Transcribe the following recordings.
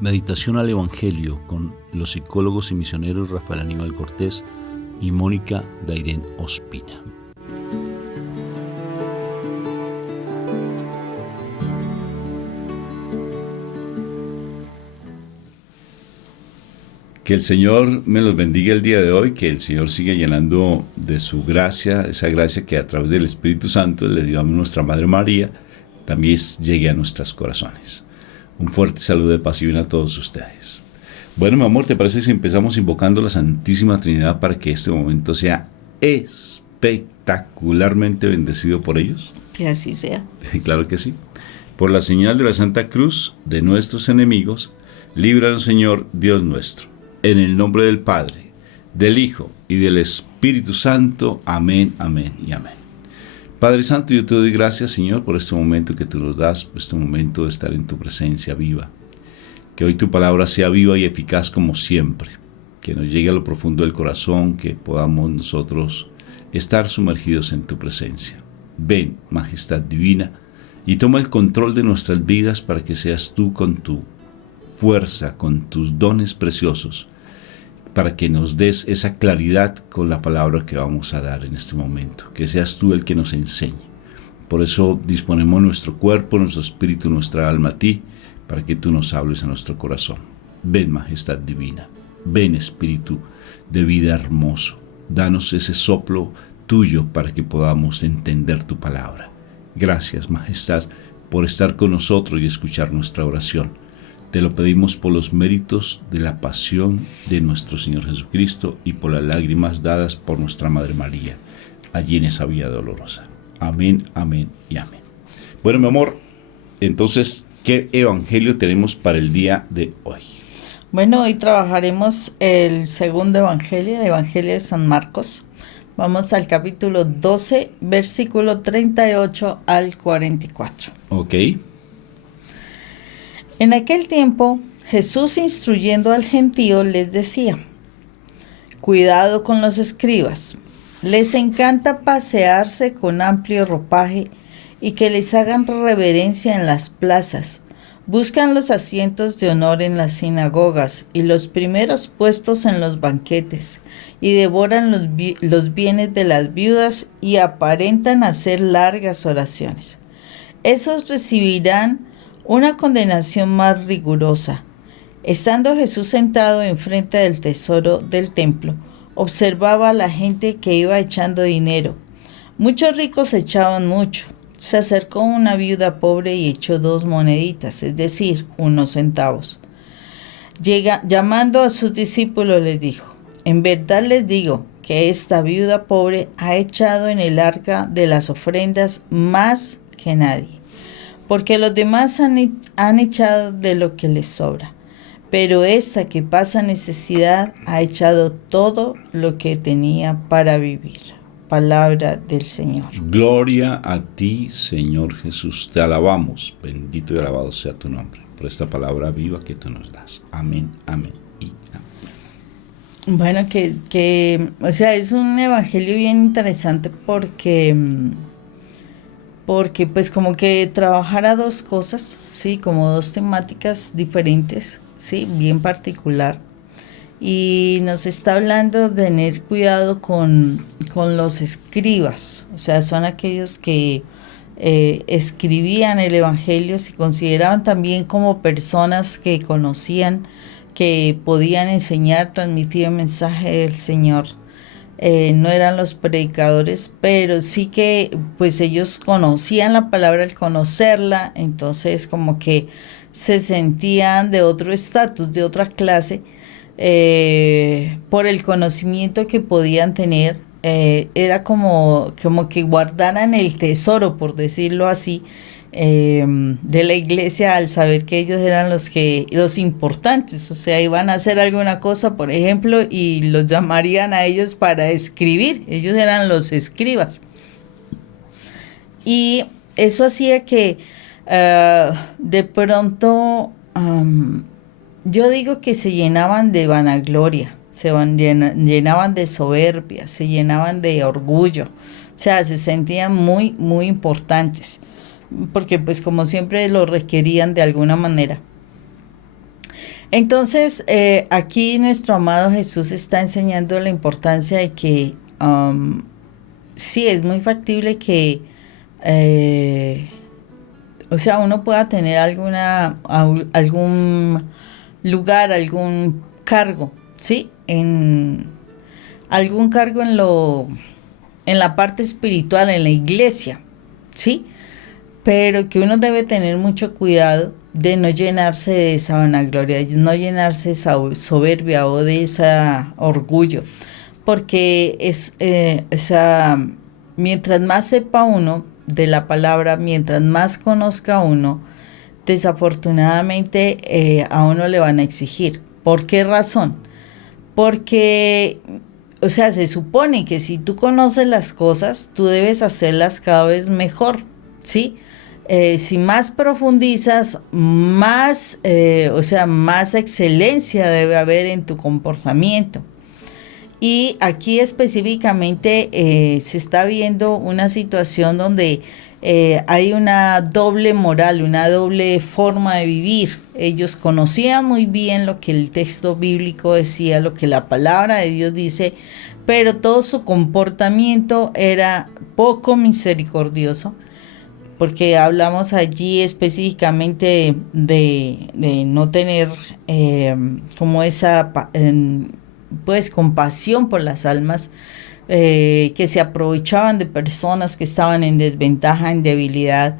Meditación al Evangelio con los psicólogos y misioneros Rafael Aníbal Cortés y Mónica Dairén Ospina. Que el Señor me los bendiga el día de hoy, que el Señor siga llenando de su gracia, esa gracia que a través del Espíritu Santo le dio a nuestra Madre María, también llegue a nuestros corazones. Un fuerte saludo de paz y bien a todos ustedes. Bueno, mi amor, ¿te parece si empezamos invocando a la Santísima Trinidad para que este momento sea espectacularmente bendecido por ellos? Que así sea. Claro que sí. Por la señal de la Santa Cruz de nuestros enemigos, líbranos, Señor, Dios nuestro. En el nombre del Padre, del Hijo y del Espíritu Santo. Amén, amén y amén. Padre Santo, yo te doy gracias, Señor, por este momento que tú nos das, por este momento de estar en tu presencia viva. Que hoy tu palabra sea viva y eficaz como siempre. Que nos llegue a lo profundo del corazón, que podamos nosotros estar sumergidos en tu presencia. Ven, Majestad Divina, y toma el control de nuestras vidas para que seas tú con tu fuerza, con tus dones preciosos, para que nos des esa claridad con la palabra que vamos a dar en este momento, que seas tú el que nos enseñe. Por eso disponemos nuestro cuerpo, nuestro espíritu, nuestra alma a ti, para que tú nos hables a nuestro corazón. Ven, Majestad Divina, ven, Espíritu de vida hermoso, danos ese soplo tuyo para que podamos entender tu palabra. Gracias, Majestad, por estar con nosotros y escuchar nuestra oración. Te lo pedimos por los méritos de la pasión de nuestro Señor Jesucristo y por las lágrimas dadas por nuestra Madre María, allí en esa vía dolorosa. Amén, amén y amén. Bueno, mi amor, entonces, ¿qué evangelio tenemos para el día de hoy? Bueno, hoy trabajaremos el segundo evangelio, el evangelio de San Marcos. Vamos al capítulo 12, versículo 38 al 44. Ok. En aquel tiempo, Jesús, instruyendo al gentío, les decía: cuidado con los escribas. Les encanta pasearse con amplio ropaje y que les hagan reverencia en las plazas. Buscan los asientos de honor en las sinagogas y los primeros puestos en los banquetes, y devoran los bienes de las viudas y aparentan hacer largas oraciones. Esos recibirán una condenación más rigurosa. Estando Jesús sentado enfrente del tesoro del templo, observaba a la gente que iba echando dinero. Muchos ricos echaban mucho. Se acercó una viuda pobre y echó 2 moneditas, es decir, unos centavos. Llamando a sus discípulos les dijo: en verdad les digo que esta viuda pobre ha echado en el arca de las ofrendas más que nadie, porque los demás han echado de lo que les sobra, pero esta que pasa necesidad ha echado todo lo que tenía para vivir. Palabra del Señor. Gloria a ti, Señor Jesús. Te alabamos, bendito y alabado sea tu nombre, por esta palabra viva que tú nos das. Amén, amén y amén. Bueno, es un evangelio bien interesante porque pues como que trabajara 2 cosas, sí, como 2 temáticas diferentes, sí, bien particular. Y nos está hablando de tener cuidado con los escribas, o sea, son aquellos que escribían el evangelio, se consideraban también como personas que conocían, que podían enseñar, transmitir el mensaje del Señor. No eran los predicadores, pero sí que pues ellos conocían la palabra. Al conocerla, entonces como que se sentían de otro estatus, de otra clase, por el conocimiento que podían tener. Era como que guardaran el tesoro, por decirlo así, de la iglesia, al saber que ellos eran los importantes. O sea, iban a hacer alguna cosa, por ejemplo, y los llamarían a ellos para escribir. Ellos eran los escribas. Y eso hacía que de pronto yo digo que se llenaban de vanagloria, llenaban de soberbia, se llenaban de orgullo. O sea, se sentían muy, muy importantes. porque pues como siempre lo requerían de alguna manera. Entonces, aquí nuestro amado Jesús está enseñando la importancia de que sí, es muy factible que, o sea, uno pueda tener algún lugar, algún cargo, ¿sí? Algún cargo en la parte espiritual, en la iglesia, ¿sí? Pero que uno debe tener mucho cuidado de no llenarse de esa vanagloria, de no llenarse de esa soberbia o de ese orgullo, porque mientras más sepa uno de la palabra, mientras más conozca uno, desafortunadamente a uno le van a exigir. ¿Por qué razón? Porque, o sea, se supone que si tú conoces las cosas, tú debes hacerlas cada vez mejor, ¿sí? Si más profundizas, más excelencia debe haber en tu comportamiento. Y aquí específicamente se está viendo una situación donde hay una doble moral, una doble forma de vivir. Ellos conocían muy bien lo que el texto bíblico decía, lo que la palabra de Dios dice, pero todo su comportamiento era poco misericordioso, porque hablamos allí específicamente de no tener como esa pues compasión por las almas, que se aprovechaban de personas que estaban en desventaja, en debilidad.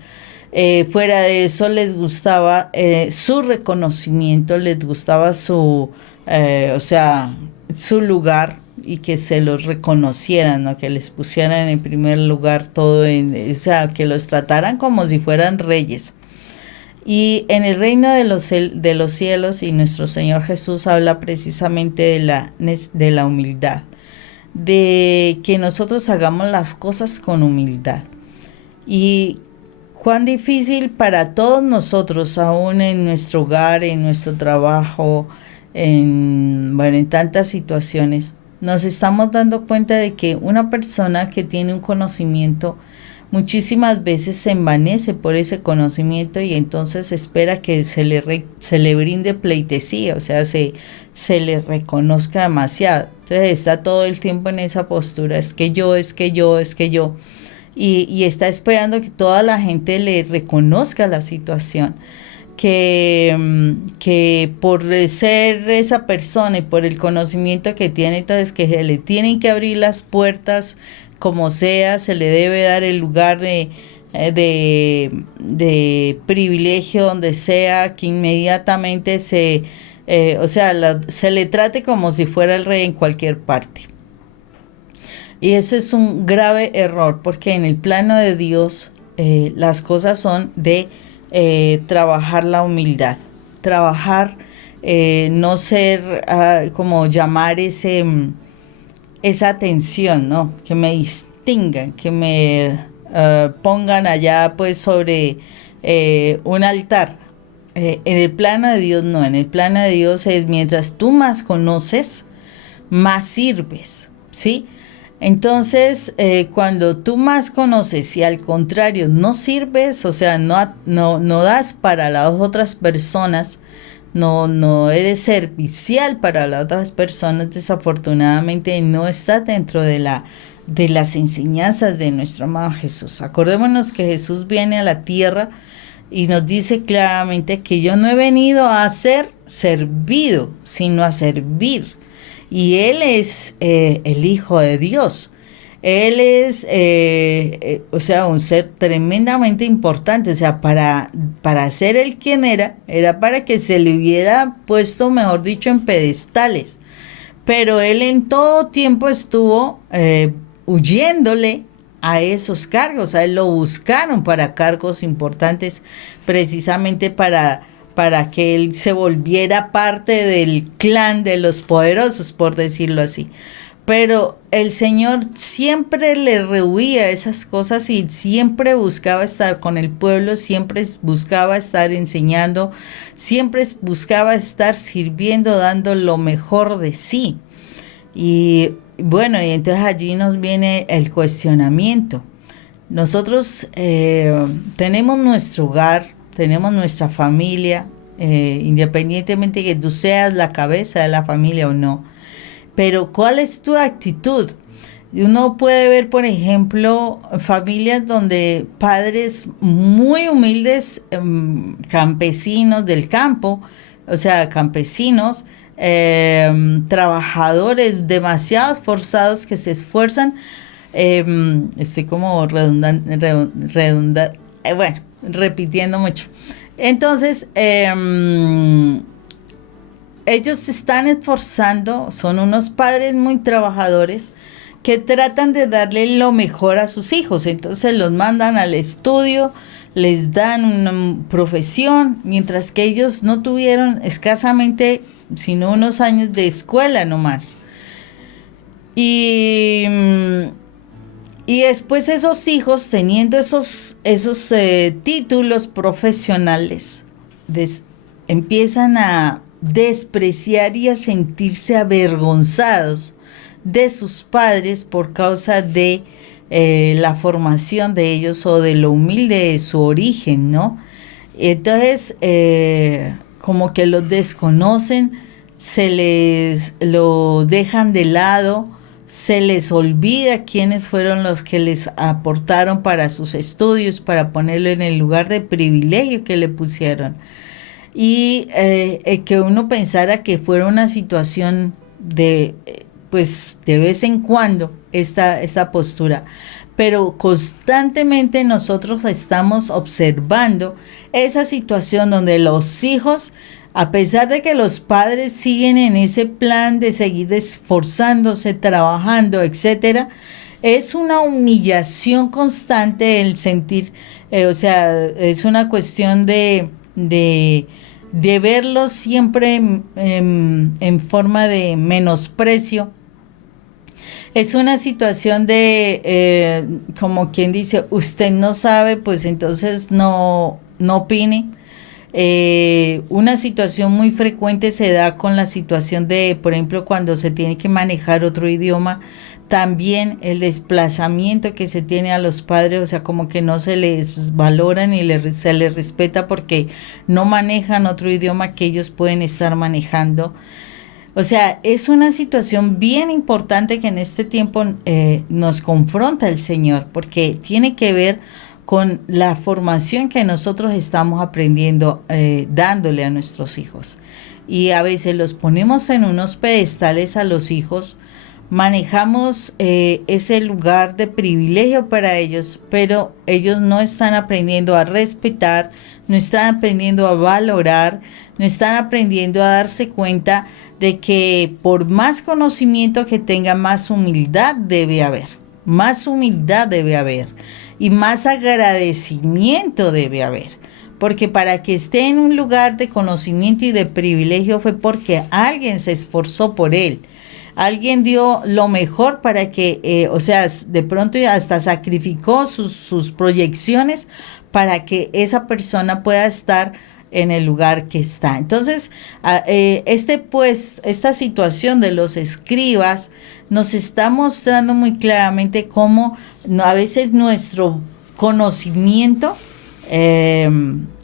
Fuera de eso les gustaba su reconocimiento, les gustaba su lugar, y que se los reconocieran, ¿no? Que les pusieran en primer lugar todo, que los trataran como si fueran reyes. Y en el reino de los cielos, y nuestro Señor Jesús habla precisamente de la humildad, de que nosotros hagamos las cosas con humildad. Y cuán difícil para todos nosotros, aún en nuestro hogar, en nuestro trabajo, en tantas situaciones, nos estamos dando cuenta de que una persona que tiene un conocimiento muchísimas veces se envanece por ese conocimiento, y entonces espera que se le brinde pleitesía, o sea, se le reconozca demasiado. Entonces está todo el tiempo en esa postura, es que yo, y está esperando que toda la gente le reconozca la situación. Que por ser esa persona y por el conocimiento que tiene, entonces que se le tienen que abrir las puertas como sea, se le debe dar el lugar de privilegio donde sea, que inmediatamente se le trate como si fuera el rey en cualquier parte. Y eso es un grave error, porque en el plano de Dios las cosas son de trabajar la humildad, trabajar, no ser como llamar esa atención, ¿no? Que me distingan, que me pongan allá pues sobre un altar. En el plano de Dios no, en el plano de Dios es mientras tú más conoces, más sirves, ¿sí? Entonces, cuando tú más conoces y al contrario no sirves, o sea, no das para las otras personas, no eres servicial para las otras personas, desafortunadamente no estás dentro de las enseñanzas de nuestro amado Jesús. Acordémonos que Jesús viene a la tierra y nos dice claramente que yo no he venido a ser servido, sino a servir. Y Él es el Hijo de Dios. Él es, un ser tremendamente importante. O sea, para ser Él quien era para que se le hubiera puesto, mejor dicho, en pedestales. Pero Él en todo tiempo estuvo huyéndole a esos cargos. A Él lo buscaron para cargos importantes, precisamente para que Él se volviera parte del clan de los poderosos, por decirlo así. Pero el Señor siempre le rehuía esas cosas y siempre buscaba estar con el pueblo, siempre buscaba estar enseñando, siempre buscaba estar sirviendo, dando lo mejor de sí. Y bueno, y entonces allí nos viene el cuestionamiento. Nosotros tenemos nuestro hogar, tenemos nuestra familia, independientemente que tú seas la cabeza de la familia o no. Pero ¿cuál es tu actitud? Uno puede ver, por ejemplo, familias donde padres muy humildes, campesinos del campo, o sea, campesinos, trabajadores demasiado esforzados que se esfuerzan. Estoy como bueno, repitiendo mucho. Entonces, ellos se están esforzando, son unos padres muy trabajadores que tratan de darle lo mejor a sus hijos. Entonces los mandan al estudio, les dan una profesión, mientras que ellos no tuvieron escasamente sino unos años de escuela nomás. Y después esos hijos, teniendo esos títulos profesionales, empiezan a despreciar y a sentirse avergonzados de sus padres por causa de la formación de ellos o de lo humilde de su origen, ¿no? Entonces, como que los desconocen, lo dejan de lado, se les olvida quiénes fueron los que les aportaron para sus estudios, para ponerlo en el lugar de privilegio que le pusieron. Y que uno pensara que fuera una situación de vez en cuando esta postura, pero constantemente nosotros estamos observando esa situación donde los hijos, a pesar de que los padres siguen en ese plan de seguir esforzándose, trabajando, etcétera, es una humillación constante el sentir, es una cuestión de verlos siempre en forma de menosprecio. Es una situación de, como quien dice, usted no sabe, pues entonces no opine. Una situación muy frecuente se da con la situación de, por ejemplo, cuando se tiene que manejar otro idioma, también el desplazamiento que se tiene a los padres, o sea, como que no se les valora ni se les respeta porque no manejan otro idioma que ellos pueden estar manejando. O sea, es una situación bien importante que en este tiempo nos confronta el Señor, porque tiene que ver con la formación que nosotros estamos aprendiendo, dándole a nuestros hijos. Y a veces los ponemos en unos pedestales a los hijos, manejamos ese lugar de privilegio para ellos, pero ellos no están aprendiendo a respetar, no están aprendiendo a valorar, no están aprendiendo a darse cuenta de que por más conocimiento que tenga, más humildad debe haber, y más agradecimiento debe haber, porque para que esté en un lugar de conocimiento y de privilegio fue porque alguien se esforzó por él. Alguien dio lo mejor para que, de pronto hasta sacrificó sus proyecciones para que esa persona pueda estar en el lugar que está. Entonces, esta situación de los escribas nos está mostrando muy claramente cómo a veces nuestro conocimiento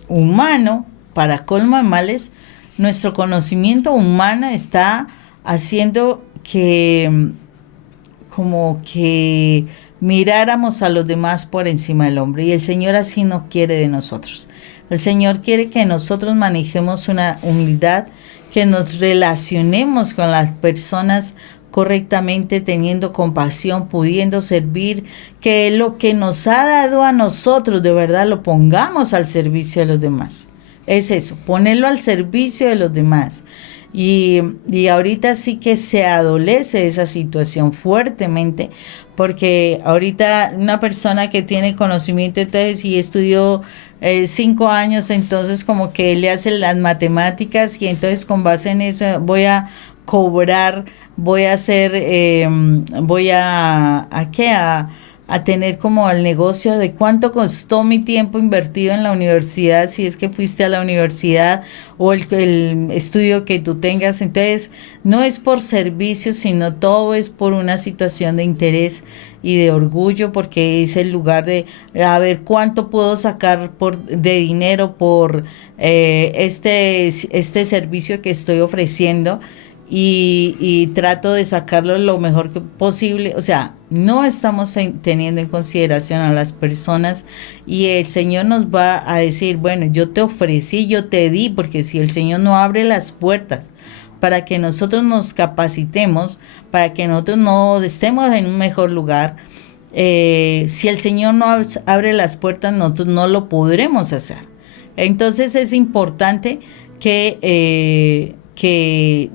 humano, para colmo de males, nuestro conocimiento humano está haciendo que como que miráramos a los demás por encima del hombre, y el Señor así no quiere de nosotros. El Señor quiere que nosotros manejemos una humildad, que nos relacionemos con las personas correctamente, teniendo compasión, pudiendo servir, que lo que nos ha dado a nosotros de verdad lo pongamos al servicio de los demás. Es eso, ponerlo al servicio de los demás. Y ahorita sí que se adolece esa situación fuertemente, porque ahorita una persona que tiene conocimiento, entonces, y estudió 5 años, entonces como que le hacen las matemáticas y entonces con base en eso voy a cobrar, voy a hacer, voy a a tener como el negocio de cuánto costó mi tiempo invertido en la universidad, si es que fuiste a la universidad o el estudio que tú tengas. Entonces, no es por servicio, sino todo es por una situación de interés y de orgullo, porque es el lugar de a ver cuánto puedo sacar de dinero por este servicio que estoy ofreciendo. Y trato de sacarlo lo mejor posible. O sea, no estamos teniendo en consideración a las personas, y el Señor nos va a decir, bueno, yo te ofrecí, yo te di, porque si el Señor no abre las puertas para que nosotros nos capacitemos, para que nosotros no estemos en un mejor lugar, si el Señor no abre las puertas, nosotros no lo podremos hacer. Entonces es importante que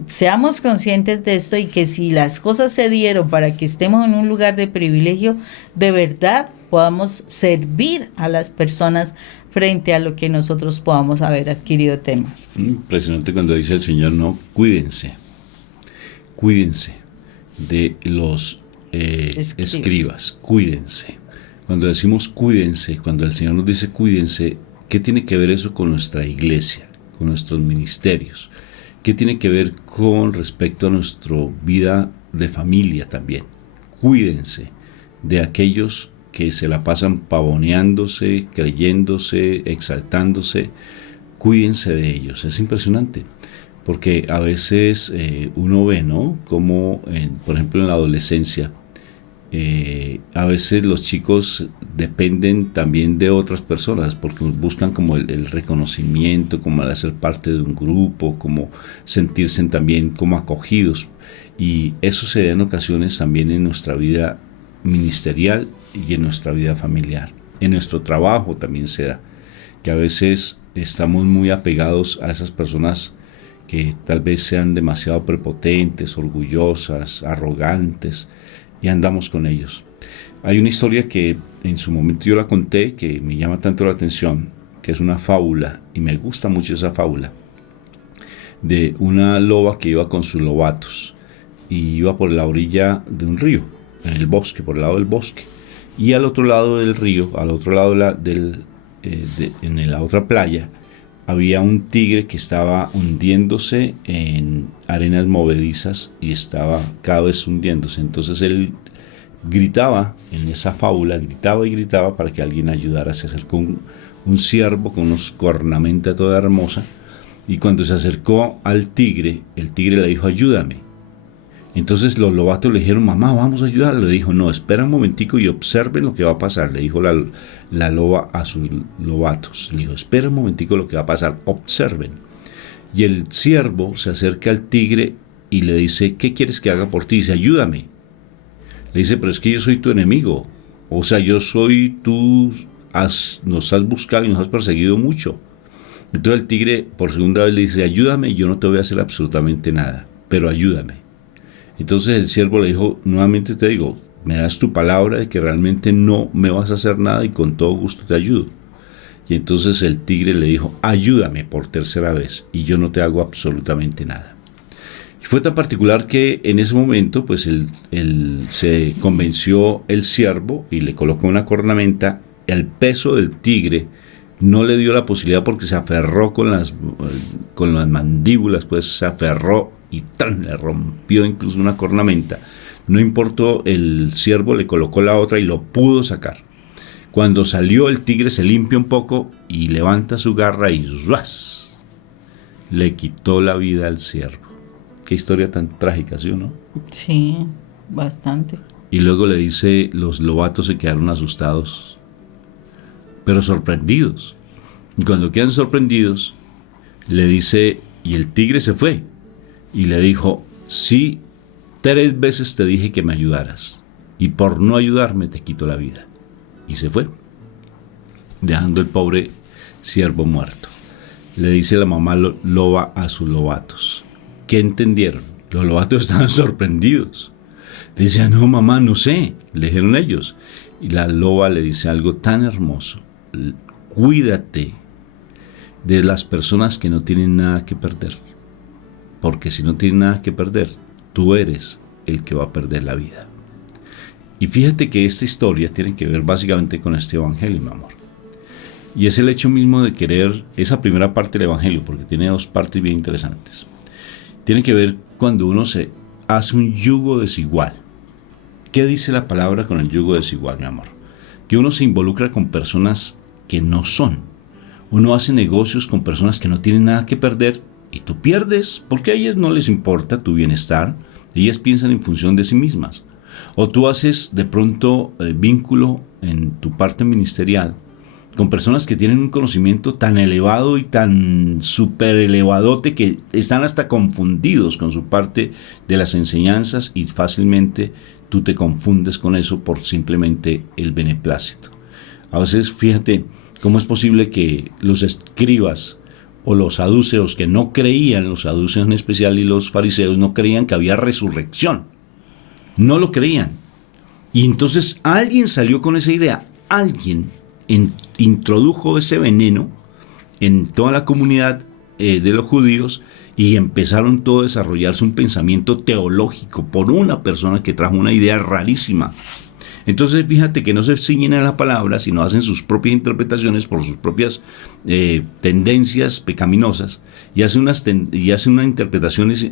seamos conscientes de esto, y que si las cosas se dieron para que estemos en un lugar de privilegio, de verdad podamos servir a las personas frente a lo que nosotros podamos haber adquirido tema. Impresionante cuando dice el Señor, no, cuídense de los escribas, cuídense. Cuando decimos cuídense, cuando el Señor nos dice cuídense, ¿qué tiene que ver eso con nuestra iglesia, con nuestros ministerios? ¿Qué tiene que ver con respecto a nuestra vida de familia también? Cuídense de aquellos que se la pasan pavoneándose, creyéndose, exaltándose. Cuídense de ellos. Es impresionante, porque a veces uno ve, ¿no?, como por ejemplo en la adolescencia, a veces los chicos dependen también de otras personas, porque buscan como el reconocimiento, como el hacer parte de un grupo, como sentirse también como acogidos, y eso se da en ocasiones también en nuestra vida ministerial y en nuestra vida familiar. En nuestro trabajo también se da, que a veces estamos muy apegados a esas personas que tal vez sean demasiado prepotentes, orgullosas, arrogantes, y andamos con ellos. Hay una historia que en su momento yo la conté, que me llama tanto la atención, que es una fábula, y me gusta mucho esa fábula, de una loba que iba con sus lobatos, y iba por la orilla de un río, en el bosque, por el lado del bosque, y al otro lado del río, al otro lado en la otra playa, había un tigre que estaba hundiéndose en arenas movedizas y estaba cada vez hundiéndose. Entonces él gritaba, en esa fábula, gritaba y gritaba para que alguien ayudara. Se acercó un ciervo con unos cornamenta toda hermosa, y cuando se acercó al tigre, el tigre le dijo, ayúdame. Entonces los lobatos le dijeron, mamá, vamos a ayudarle. Le dijo, no, espera un momentico y observen lo que va a pasar. Le dijo la loba a sus lobatos. Le dijo, espera un momentico lo que va a pasar, observen. Y el ciervo se acerca al tigre y le dice, ¿qué quieres que haga por ti? Dice, ayúdame. Le dice, pero es que yo soy tu enemigo. O sea, tú nos has buscado y nos has perseguido mucho. Entonces el tigre por segunda vez le dice, ayúdame, yo no te voy a hacer absolutamente nada, pero ayúdame. Entonces el siervo le dijo, nuevamente te digo, me das tu palabra de que realmente no me vas a hacer nada y con todo gusto te ayudo. Y entonces el tigre le dijo, ayúdame por tercera vez y yo no te hago absolutamente nada. Y fue tan particular que en ese momento pues se convenció el siervo y le colocó una cornamenta. El peso del tigre no le dio la posibilidad, porque se aferró con las mandíbulas, pues se aferró y le rompió incluso una cornamenta. No importó, el ciervo le colocó la otra y lo pudo sacar. Cuando salió, el tigre se limpia un poco y levanta su garra y ¡zuas!, le quitó la vida al ciervo. Qué historia tan trágica, ¿sí o no? Sí, bastante. Y luego le dice, los lobatos se quedaron asustados, pero sorprendidos. Y cuando quedan sorprendidos, le dice, y el tigre se fue, y le dijo, sí, 3 veces te dije que me ayudaras, y por no ayudarme te quito la vida. Y se fue, dejando el pobre ciervo muerto. Le dice la mamá loba a sus lobatos. ¿Qué entendieron? Los lobatos estaban sorprendidos. Decían, no mamá, no sé, le dijeron ellos. Y la loba le dice algo tan hermoso: cuídate de las personas que no tienen nada que perder, porque si no tienen nada que perder, tú eres el que va a perder la vida. Y fíjate que esta historia tiene que ver básicamente con este evangelio, mi amor. Y es el hecho mismo de querer, esa primera parte del evangelio, porque tiene dos partes bien interesantes. Tiene que ver cuando uno se hace un yugo desigual. ¿Qué dice la palabra con el yugo desigual, mi amor? Que uno se involucra con personas que no son. Uno hace negocios con personas que no tienen nada que perder y tú pierdes porque a ellas no les importa tu bienestar. Ellas piensan en función de sí mismas. O tú haces de pronto vínculo en tu parte ministerial con personas que tienen un conocimiento tan elevado y tan súper elevadote que están hasta confundidos con su parte de las enseñanzas y fácilmente tú te confundes con eso por simplemente el beneplácito. A veces fíjate cómo es posible que los escribas o los saduceos que no creían, los saduceos en especial y los fariseos no creían que había resurrección. No lo creían. Y entonces alguien salió con esa idea, alguien introdujo ese veneno en toda la comunidad de los judíos y empezaron todo a desarrollarse un pensamiento teológico por una persona que trajo una idea rarísima. Entonces fíjate que no se ciñen a la palabra, sino hacen sus propias interpretaciones por sus propias tendencias pecaminosas y hacen unas interpretaciones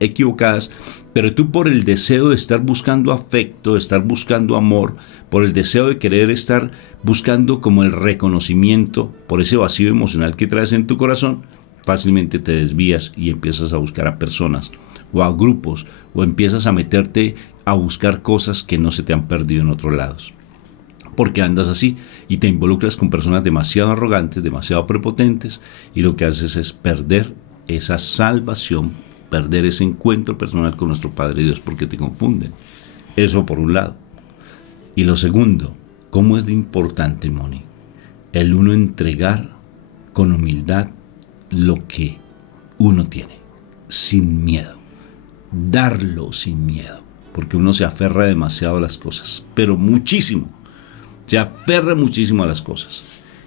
equivocadas, pero tú por el deseo de estar buscando afecto, de estar buscando amor, por el deseo de querer estar buscando como el reconocimiento por ese vacío emocional que traes en tu corazón, fácilmente te desvías y empiezas a buscar a personas o a grupos o empiezas a meterte a buscar cosas que no se te han perdido en otros lados. Porque andas así y te involucras con personas demasiado arrogantes, demasiado prepotentes y lo que haces es perder esa salvación, perder ese encuentro personal con nuestro Padre Dios porque te confunden. Eso por un lado. Y lo segundo, ¿cómo es de importante, Moni? El uno entregar con humildad lo que uno tiene, sin miedo. Darlo sin miedo. Porque uno se aferra demasiado a las cosas, pero muchísimo. Se aferra muchísimo a las cosas.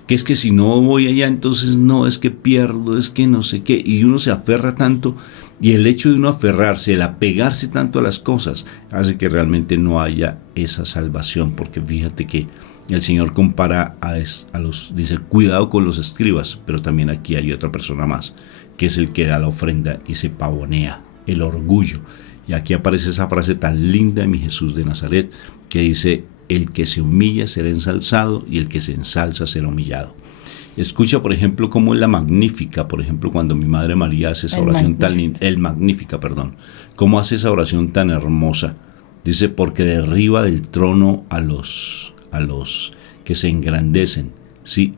Que es que si no voy allá, entonces no, es que pierdo, es que no sé qué. Y uno se aferra tanto, y el hecho de uno aferrarse, el apegarse tanto a las cosas, hace que realmente no haya esa salvación. Porque fíjate que el Señor compara a los, dice, cuidado con los escribas, pero también aquí hay otra persona más, que es el que da la ofrenda y se pavonea, el orgullo. Y aquí aparece esa frase tan linda de mi Jesús de Nazaret que dice, el que se humilla será ensalzado y el que se ensalza será humillado. Escucha, por ejemplo, cómo es la Magnífica, por ejemplo, cuando mi Madre María hace esa oración tan linda, el Magnífica, cómo hace esa oración tan hermosa. Dice, porque derriba del trono a los que se engrandecen, ¿sí?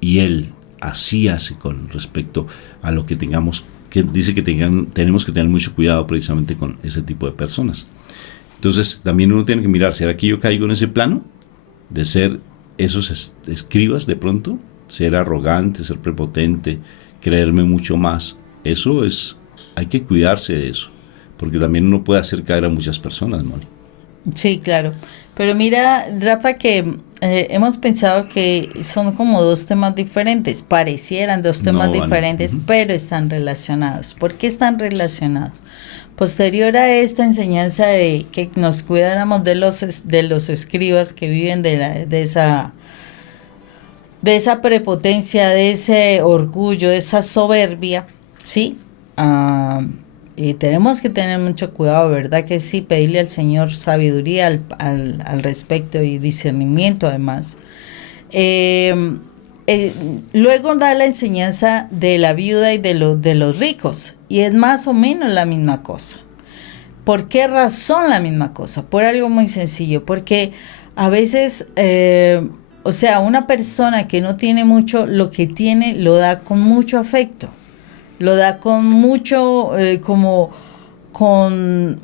Y Él así hace con respecto a lo que tengamos que dice que tenemos que tener mucho cuidado precisamente con ese tipo de personas. Entonces también uno tiene que mirar, ¿será que yo caigo en ese plano de ser esos escribas de pronto? Ser arrogante, ser prepotente, creerme mucho más. Eso es, hay que cuidarse de eso, porque también uno puede hacer caer a muchas personas, Moni. Sí, claro. Pero mira, Rafa, que hemos pensado que son como dos temas diferentes, parecieran dos temas diferentes, pero están relacionados. ¿Por qué están relacionados? Posterior a esta enseñanza de que nos cuidáramos de los escribas que viven de esa prepotencia, de ese orgullo, de esa soberbia, ¿sí? Y tenemos que tener mucho cuidado, ¿verdad? Que sí, pedirle al Señor sabiduría al respecto y discernimiento además. Luego da la enseñanza de la viuda y de los ricos, y es más o menos la misma cosa. ¿Por qué razón la misma cosa? Por algo muy sencillo, porque a veces, una persona que no tiene mucho, lo que tiene lo da con mucho afecto. Lo da con mucho, con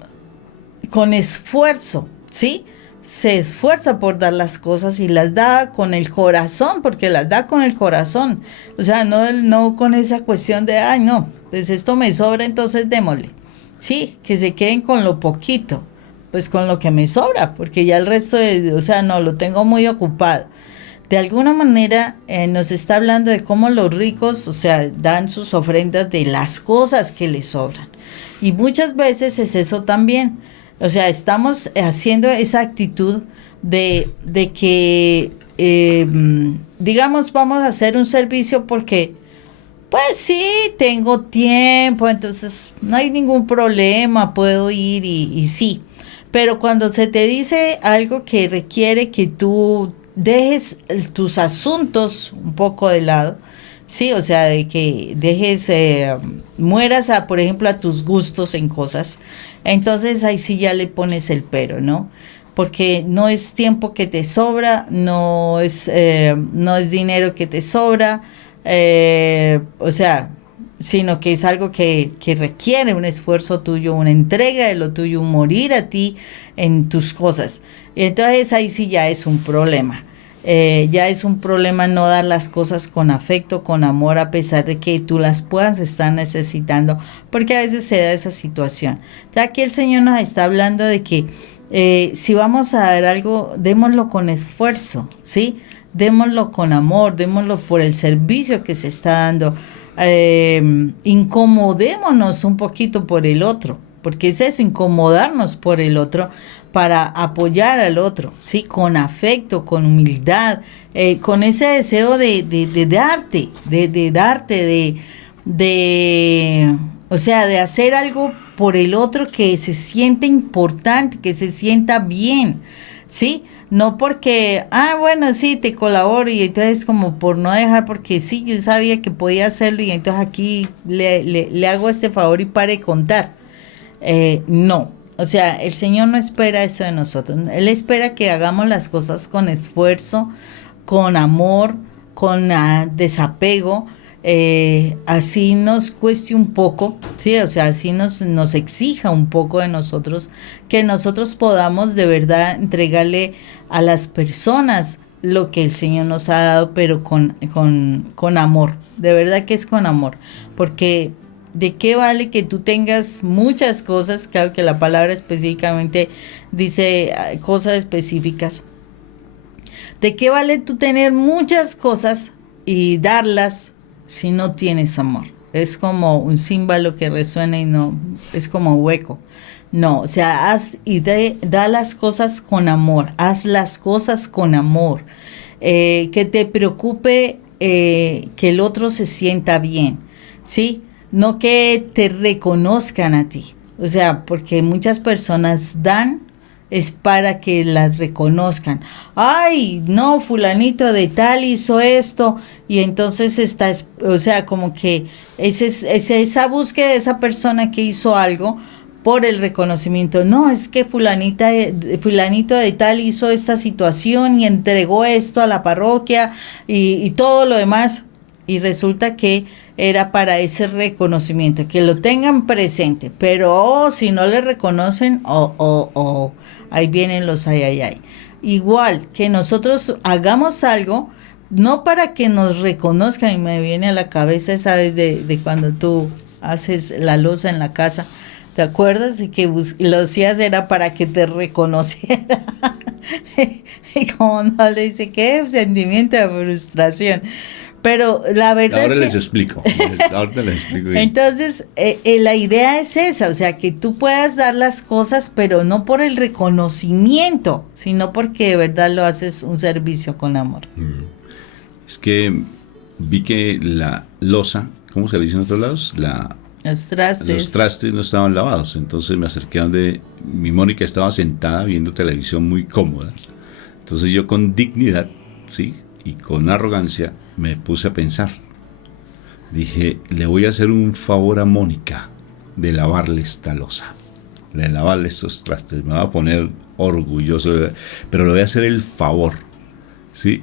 esfuerzo, ¿sí? Se esfuerza por dar las cosas y las da con el corazón, porque las da con el corazón. O sea, no con esa cuestión de, ay, no, pues esto me sobra, entonces démosle. Sí, que se queden con lo poquito, pues con lo que me sobra, porque ya el resto, no, lo tengo muy ocupado. De alguna manera nos está hablando de cómo los ricos, dan sus ofrendas de las cosas que les sobran. Y muchas veces es eso también. O sea, estamos haciendo esa actitud de que, digamos, vamos a hacer un servicio porque, pues sí, tengo tiempo, entonces no hay ningún problema, puedo ir y sí. Pero cuando se te dice algo que requiere que tú dejes tus asuntos un poco de lado, sí, o sea, de que dejes, mueras a, por ejemplo, a tus gustos en cosas, entonces ahí sí ya le pones el pero, ¿no? Porque no es tiempo que te sobra, no es dinero que te sobra, o sea, sino que es algo que requiere un esfuerzo tuyo, una entrega de lo tuyo, un morir a ti en tus cosas. Entonces ahí sí ya es un problema. Ya es un problema no dar las cosas con afecto, con amor, a pesar de que tú las puedas estar necesitando, porque a veces se da esa situación. Ya aquí el Señor nos está hablando de que si vamos a dar algo, démoslo con esfuerzo, ¿sí? Démoslo con amor, démoslo por el servicio que se está dando. Incomodémonos un poquito por el otro, porque es eso, incomodarnos por el otro para apoyar al otro, ¿sí? Con afecto, con humildad, con ese deseo de darte, o sea, de hacer algo por el otro que se siente importante, que se sienta bien, ¿sí? No porque, bueno, sí, te colaboro y entonces como por no dejar, porque sí, yo sabía que podía hacerlo y entonces aquí le hago este favor y pare de contar. No, o sea, el Señor no espera eso de nosotros. Él espera que hagamos las cosas con esfuerzo, con amor, con desapego, así nos cueste un poco, sí, o sea, así nos exija un poco de nosotros, que nosotros podamos de verdad entregarle a las personas lo que el Señor nos ha dado, pero con amor, de verdad que es con amor, porque ¿de qué vale que tú tengas muchas cosas? Claro que la palabra específicamente dice cosas específicas. ¿De qué vale tú tener muchas cosas y darlas si no tienes amor? Es como un címbalo que resuena y no, es como hueco. No, o sea, da las cosas con amor, haz las cosas con amor. Que te preocupe que el otro se sienta bien, ¿sí? No que te reconozcan a ti. O sea, porque muchas personas dan es para que las reconozcan. Ay, no, fulanito de tal hizo esto y entonces está, o sea, como que esa búsqueda de esa persona que hizo algo por el reconocimiento. No, es que fulanito de tal hizo esta situación y entregó esto a la parroquia y todo lo demás, y resulta que era para ese reconocimiento, que lo tengan presente, pero si no le reconocen, ahí vienen los ay. Igual que nosotros hagamos algo, no para que nos reconozcan, y me viene a la cabeza esa vez de cuando tú haces la loza en la casa, ¿te acuerdas? Y que lo hacías era para que te reconociera. Y como no le dice, qué sentimiento de frustración. Pero la verdad ahora es les explico. Ahora les explico bien. Entonces, la idea es esa, o sea, que tú puedas dar las cosas, pero no por el reconocimiento, sino porque de verdad lo haces un servicio con amor. Es que vi que la loza, ¿cómo se le dice en otros lados? Los trastes no estaban lavados, entonces me acerqué a donde mi Mónica estaba sentada viendo televisión muy cómoda. Entonces yo con dignidad, ¿sí?, y con arrogancia me puse a pensar. Dije, le voy a hacer un favor a Mónica de lavarle esta loza, de lavarle estos trastes. Me va a poner orgulloso, pero le voy a hacer el favor, ¿sí?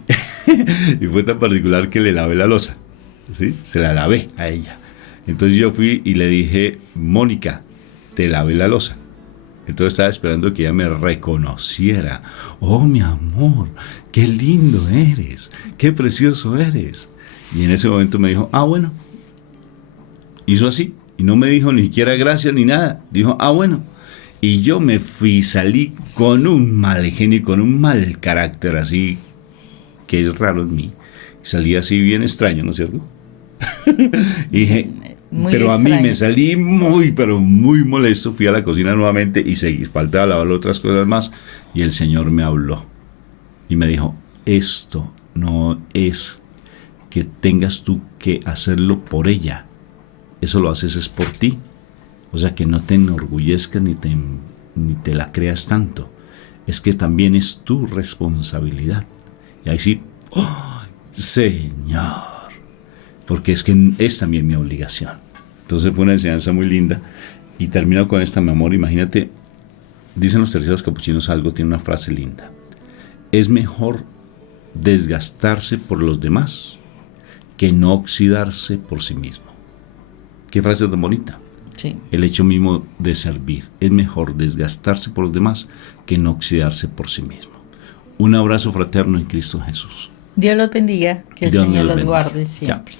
Y fue tan particular que le lavé la loza, ¿sí? Se la lavé a ella. Entonces yo fui y le dije, Mónica, te lavé la loza. Entonces estaba esperando que ella me reconociera. Oh, mi amor, qué lindo eres, qué precioso eres. Y en ese momento me dijo, bueno. Hizo así y no me dijo ni siquiera gracias ni nada. Dijo, bueno. Y yo me fui, salí con un mal genio y con un mal carácter así, que es raro en mí. Salí así bien extraño, ¿no es cierto? Y dije, Muy pero a mí extraño. me salí muy, pero muy molesto. Fui a la cocina nuevamente y seguí, faltaba lavar otras cosas más. Y el Señor me habló y me dijo, esto no es que tengas tú que hacerlo por ella. Eso lo haces es por ti. O sea, que no te enorgullezcas ni te la creas tanto. Es que también es tu responsabilidad. Y ahí sí, ¡oh, Señor! Porque es que es también mi obligación. Entonces fue una enseñanza muy linda. Y termino con esta, mi amor. Imagínate, dicen los terceros capuchinos algo, tiene una frase linda. Es mejor desgastarse por los demás que no oxidarse por sí mismo. Qué frase tan bonita. Sí. El hecho mismo de servir. Es mejor desgastarse por los demás que no oxidarse por sí mismo. Un abrazo fraterno en Cristo Jesús. Dios los bendiga, que el Dios Señor los los bendiga. guarde Chao. siempre.